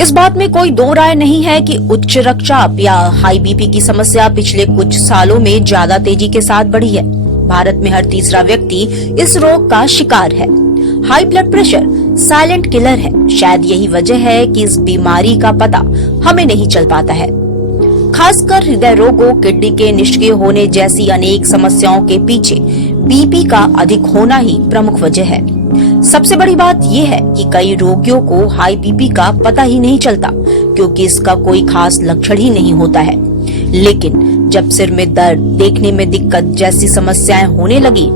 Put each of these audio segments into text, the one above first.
इस बात में कोई दो राय नहीं है कि उच्च रक्तचाप या हाई बीपी की समस्या पिछले कुछ सालों में ज्यादा तेजी के साथ बढ़ी है। भारत में हर तीसरा व्यक्ति इस रोग का शिकार है। High blood pressure silent killer है। शायद यही वजह है कि इस बीमारी का पता हमें नहीं चल पाता है। खासकर हृदय रोगों, किडनी के निष्क्रिय होने जैसी अनेक समस्याओं के पीछे बीपी का अधिक होना ही प्रमुख वजह है। सबसे बड़ी बात यह है कि कई रोगियों को हाई बीपी का पता ही नहीं चलता, क्योंकि इसका कोई खास लक्षण ही नहीं होता है। लेकिन जब सिर में दर्द, देखने में दिक्कत जैसी समस्याएं होने लगी,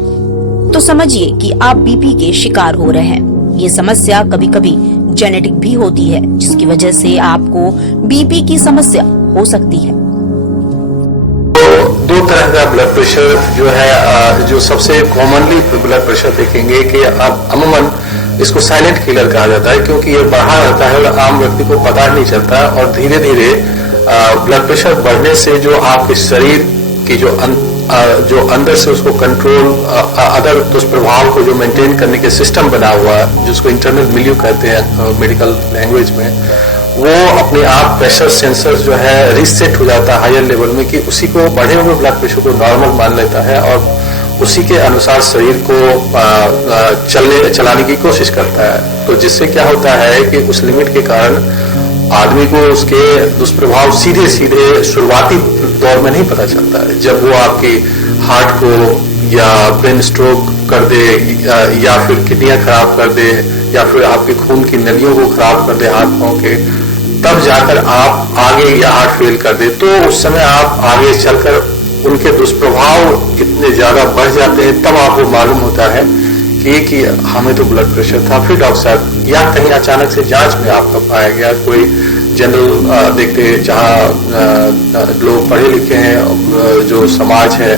तो समझिए कि आप बीपी के शिकार हो रहे हैं। ये समस्या कभी कभी जेनेटिक भी होती है, जिसकी वजह से आपको बीपी की समस्या हो सकती है। दो तरह का ब्लड प्रेशर जो है, जो सबसे कॉमनली ब्लड प्रेशर देखेंगे कि आप अमूमन इसको साइलेंट किलर कहा जाता है, क्योंकि ये बढ़ा रहता है और आम व्यक्ति को पता नहीं चलता। और धीरे धीरे ब्लड प्रेशर बढ़ने से जो आपके शरीर की जो अंदर से उसको कंट्रोल, अदर दुष्प्रभाव को जो मेंटेन करने के सिस्टम बना हुआ है, जिसको इंटरनल मिल्यू कहते हैं मेडिकल लैंग्वेज में, वो अपने आप प्रेशर सेंसर जो है रीसेट हो जाता है हायर लेवल में, कि उसी को बढ़े हुए ब्लड प्रेशर को नॉर्मल मान लेता है और उसी के अनुसार शरीर को चलाने की कोशिश करता है। तो जिससे क्या होता है कि उस लिमिट के कारण आदमी को उसके दुष्प्रभाव सीधे सीधे शुरुआती दौर में नहीं पता चलता है। जब वो आपकी हार्ट को या ब्रेन स्ट्रोक कर दे, या फिर किडनियां खराब कर दे, या फिर आपके खून की नलियों को खराब कर दे हाथ पांव के, तब जाकर आप आगे या हार्ट फेल कर दे, तो उस समय आप आगे चलकर उनके दुष्प्रभाव कितने ज्यादा बढ़ जाते हैं। तब आपको मालूम होता है कि हमें तो ब्लड प्रेशर था। फिर डॉक्टर साहब, या कहीं अचानक से जांच में आपका पाया गया, कोई जनरल देखते जहां लोग पढ़े लिखे हैं, जो समाज है,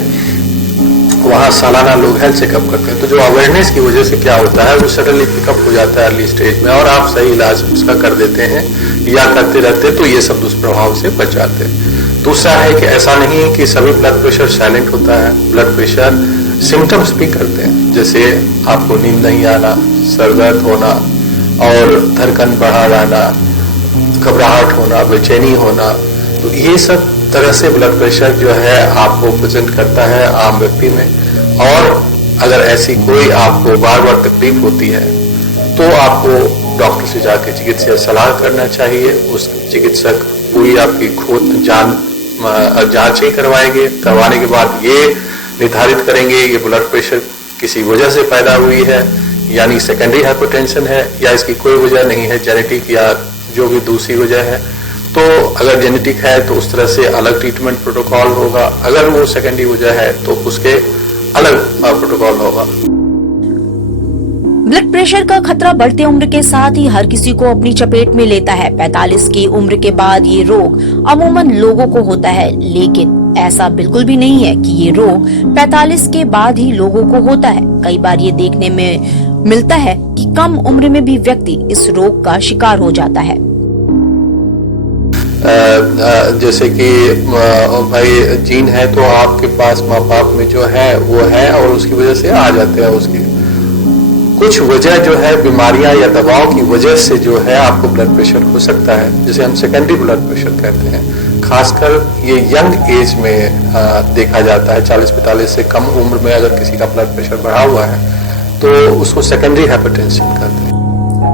वहां सालाना लोग हेल्थ चेकअप करते हैं। तो जो अवेयरनेस की वजह से क्या होता है, वो सडनली पिकअप हो जाता है अर्ली स्टेज में, और आप सही इलाज उसका कर देते हैं या करते रहते, तो ये सब दुष्प्रभाव से बच जाते हैं। दूसरा है कि ऐसा नहीं है कि सभी ब्लड प्रेशर साइलेंट होता है। ब्लड प्रेशर सिम्टम्स भी करते हैं, जैसे आपको नींद नहीं आना, सर दर्द होना और धड़कन बढ़ा जाना, घबराहट होना, बेचैनी होना। तो ये सब तरह से ब्लड प्रेशर जो है आपको प्रेजेंट करता है आम व्यक्ति में। और अगर ऐसी कोई आपको बार बार तकलीफ होती है, तो आपको डॉक्टर से जाकर चिकित्सीय सलाह करना चाहिए। उस चिकित्सक पूरी आपकी खुद जांचें करवाएंगे। करवाने के बाद ये निर्धारित करेंगे ये ब्लड प्रेशर किसी वजह से पैदा हुई है, यानी सेकेंडरी हाइपरटेंशन है, या इसकी कोई वजह नहीं है, जेनेटिक या जो भी दूसरी वजह है। तो अगर जेनेटिक है तो उस तरह से अलग ट्रीटमेंट प्रोटोकॉल होगा, अगर वो सेकेंडरी वजह है तो उसके अलग प्रोटोकॉल होगा। ब्लड प्रेशर का खतरा बढ़ते उम्र के साथ ही हर किसी को अपनी चपेट में लेता है। 45 की उम्र के बाद ये रोग अमूमन लोगों को होता है, लेकिन ऐसा बिल्कुल भी नहीं है कि ये रोग 45 के बाद ही लोगों को होता है। कई बार ये देखने में मिलता है कि कम उम्र में भी व्यक्ति इस रोग का शिकार हो जाता है। जैसे कि भाई जीन है, तो आपके पास माँ बाप में जो है वो है, और उसकी वजह से आ जाते हैं। उसकी कुछ वजह जो है बीमारियां या दवाओं की वजह से जो है आपको ब्लड प्रेशर हो सकता है, जिसे हम सेकेंडरी ब्लड प्रेशर कहते हैं। खासकर ये यंग एज में देखा जाता है। 40-45 से कम उम्र में अगर किसी का ब्लड प्रेशर बढ़ा हुआ है तो उसको सेकेंडरी हाइपरटेंशन कहते हैं।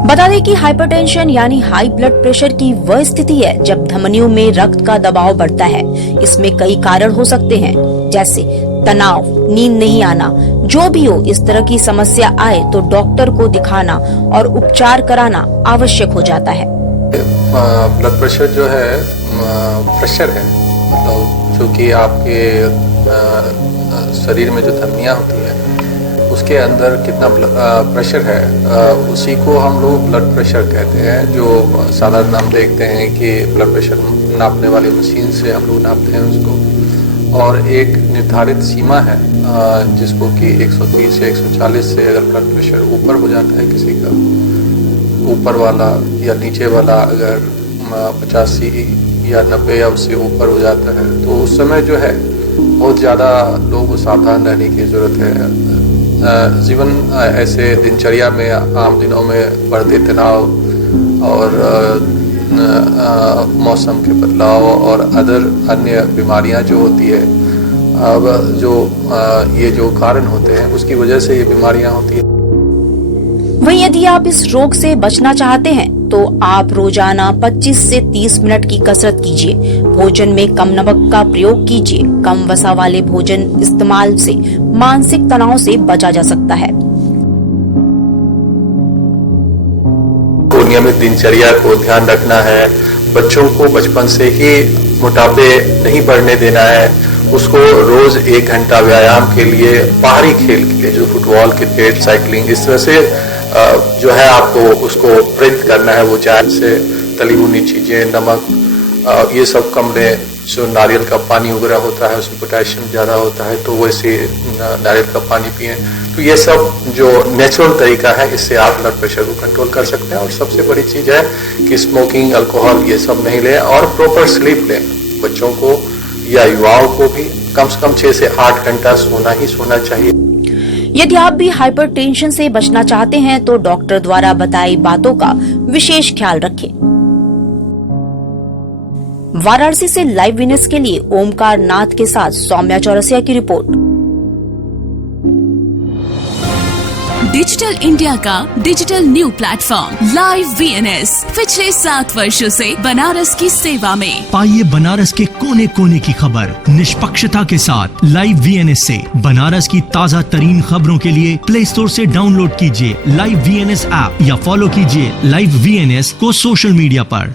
बता दें कि हाइपरटेंशन यानी हाई ब्लड प्रेशर की वह स्थिति है जब धमनियों में रक्त का दबाव बढ़ता है। इसमें कई कारण हो सकते हैं, जैसे तनाव, नींद नहीं आना। जो भी हो, इस तरह की समस्या आए तो डॉक्टर को दिखाना और उपचार कराना आवश्यक हो जाता है। ब्लड प्रेशर जो है प्रेशर है, मतलब जो कि आपके शरीर में जो धमनियां होती है उसके अंदर कितना प्रेशर है, उसी को हम लोग ब्लड प्रेशर कहते हैं। जो साधारण हम देखते हैं कि ब्लड प्रेशर नापने वाली मशीन से हम लोग नापते हैं उसको, और एक निर्धारित सीमा है जिसको कि 130 या 140 से अगर ब्लड प्रेशर ऊपर हो जाता है किसी का, ऊपर वाला या नीचे वाला अगर 85 या 90 या उससे ऊपर हो जाता है, तो उस समय जो है बहुत ज़्यादा लोगों को सावधान रहने की ज़रूरत है। जीवन ऐसे दिनचर्या में आम दिनों में बढ़ते तनाव और मौसम के बदलाव और अन्य बीमारियां जो होती है, अब ये जो कारण होते हैं उसकी वजह से ये बीमारियां होती है। वहीं यदि आप इस रोग से बचना चाहते हैं तो आप रोजाना 25 से 30 मिनट की कसरत कीजिए, भोजन में कम नमक का प्रयोग कीजिए, कम वसा वाले भोजन इस्तेमाल से मानसिक तनाव से बचा जा सकता है। नियमित दिनचर्या को ध्यान रखना है, बच्चों को बचपन से ही मोटापे नहीं बढ़ने देना है, उसको रोज 1 घंटा व्यायाम के लिए, बाहरी खेल के लिए जो फुटबॉल, क्रिकेट, साइकिलिंग, इस तरह से जो है आपको उसको प्रेरित करना है। वो चाय से तली भुनी चीजें, नमक, ये सब कम लें। जो नारियल का पानी वगैरह होता है उसमें पोटेशियम ज्यादा होता है, तो वैसे नारियल का पानी पिएं। तो ये सब जो नेचुरल तरीका है, इससे आप ब्लड प्रेशर को कंट्रोल कर सकते हैं। और सबसे बड़ी चीज है कि स्मोकिंग, अल्कोहल ये सब नहीं लें और प्रॉपर स्लीप लें। बच्चों को या युवाओं को भी कम से कम 6 से 8 घंटा सोना ही सोना चाहिए। यदि आप भी हाइपरटेंशन से बचना चाहते हैं तो डॉक्टर द्वारा बताई बातों का विशेष ख्याल रखें। वाराणसी से लाइव वीनेस के लिए ओमकार नाथ के साथ सौम्या चौरसिया की रिपोर्ट। डिजिटल इंडिया का digital new platform live VNS पिछले 7 वर्षों से बनारस की सेवा में। पाइए बनारस के कोने कोने की खबर निष्पक्षता के साथ लाइव वीएनएस से। बनारस की ताज़ा तरीन खबरों के लिए प्ले स्टोर से डाउनलोड कीजिए लाइव वीएनएस ऐप या फॉलो कीजिए लाइव वीएनएस को सोशल मीडिया पर।